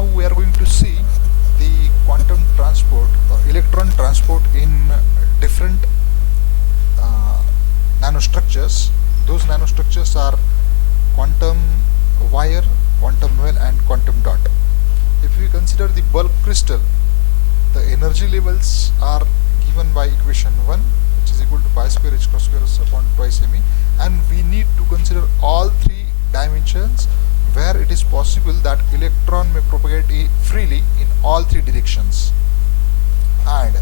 Now we are going to see the quantum transport or electron transport in different nanostructures. Those nanostructures are quantum wire, quantum well, and quantum dot. If we consider the bulk crystal, the energy levels are given by equation 1, which is equal to pi square h cross square upon twice me, and we need to consider all three dimensions where it is possible that electron may propagate freely in all three directions. And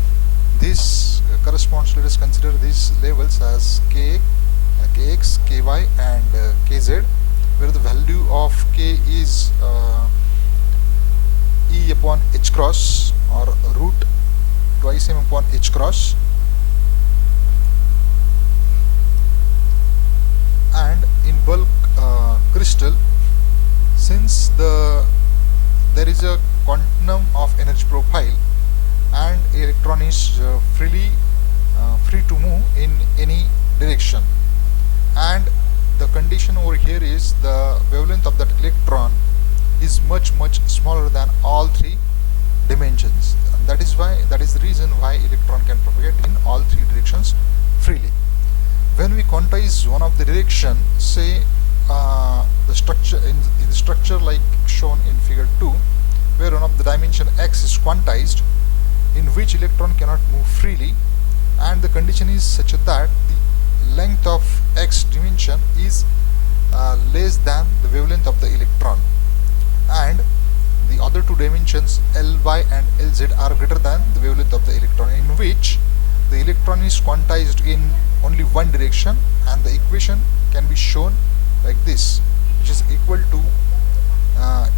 this corresponds, let us consider these levels as kx, ky, and kz, where the value of k is e upon h cross, or root twice m upon h cross, and in bulk crystal, since there is a quantum of energy profile and electron is free to move in any direction, and the condition over here is the wavelength of that electron is much smaller than all three dimensions, and that is the reason why electron can propagate in all three directions freely. When we quantize one of the direction, say the structure in the structure like shown in figure 2, where one of the dimension x is quantized, in which electron cannot move freely, and the condition is such that the length of x dimension is less than the wavelength of the electron, and the other two dimensions Ly and Lz are greater than the wavelength of the electron, in which the electron is quantized in only one direction, and the equation can be shown like this, which is equal to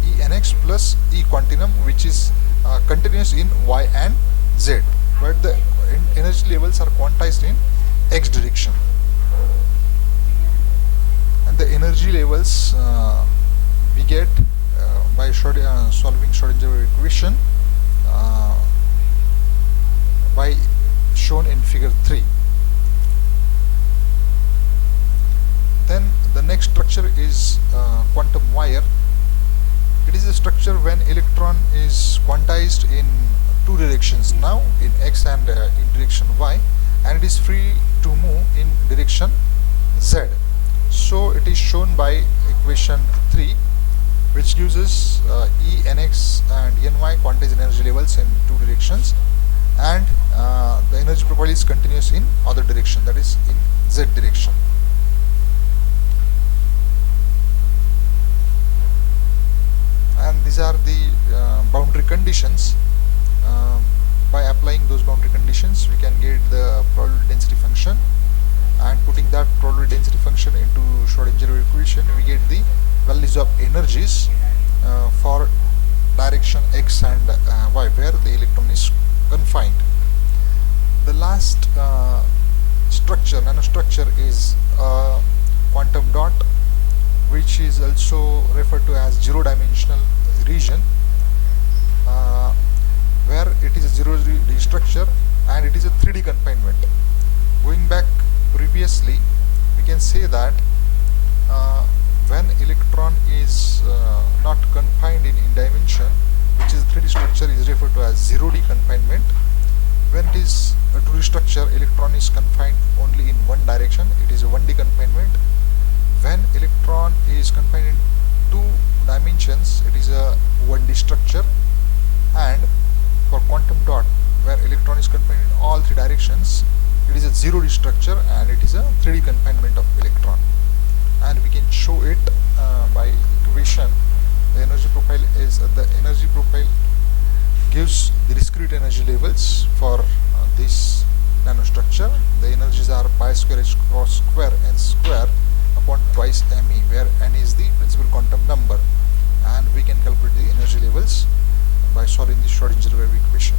E nx plus E quantinum, which is continuous in y and z, where the energy levels are quantized in x direction. And the energy levels we get by solving Schrödinger equation by shown in figure 3. Then the next structure is quantum wire. It is a structure when electron is quantized in two directions now, in x and in direction y, and it is free to move in direction z. So it is shown by equation 3, which gives us E nx and ny quantized energy levels in two directions, and the energy profile is continuous in other direction, that is in z direction. And these are the boundary conditions. By applying those boundary conditions, we can get the probability density function, and putting that probability density function into Schrödinger equation, we get the values of energies for direction x and y, where the electron is confined. The last nanostructure is quantum dot, which is also referred to as zero-dimensional region, where it is a 0D structure and it is a 3D confinement. Going back previously, we can say that when electron is not confined in dimension, which is a 3D structure, is referred to as 0D confinement. When it is a 2D structure, electron is confined only in one direction, it is a 1D confinement. When electron is confined in two dimensions, it is a 1D structure. And for quantum dot, where electron is confined in all three directions, it is a 0D structure and it is a 3D confinement of electron. And we can show it by equation. The energy profile gives the discrete energy levels for this nanostructure. The energies are pi square h cross square n square upon twice me, where n is the principal quantum number, and we can calculate the energy levels by solving the Schrödinger wave equation.